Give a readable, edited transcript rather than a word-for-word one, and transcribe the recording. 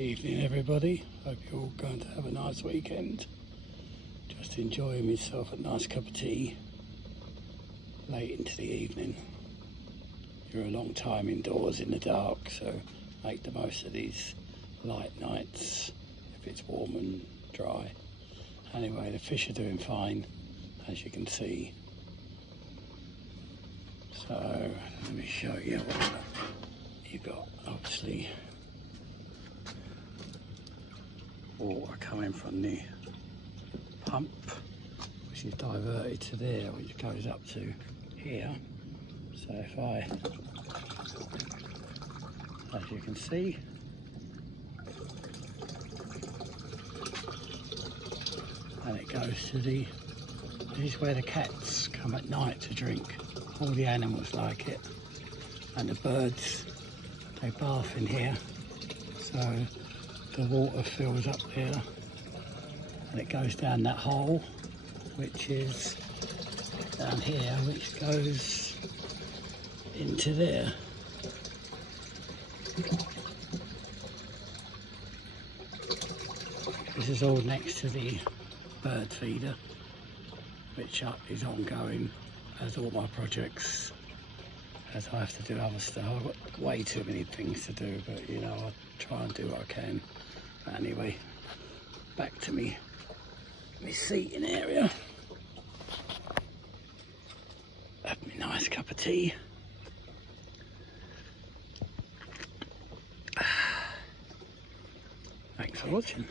Evening everybody, hope you're all going to have a nice weekend. Just enjoying myself a nice cup of tea late into the evening. You're a long time indoors in the dark, so make the most of these light nights if it's warm and dry. Anyway, the fish are doing fine, as you can see. So let me show you what you've got. Obviously water coming from the pump, which is diverted to there, which goes up to here. So if as you can see, and it goes to this is where the cats come at night to drink. All the animals like it, and the birds, they bath in here. So the water fills up there and it goes down that hole, which is down here, which goes into there. This is all next to the bird feeder, which is ongoing, as all my projects, as I have to do other stuff. I've got way too many things to do, but you know, I try and do what I can. But anyway, back to me seating area. Have me nice cup of tea. Thanks for watching.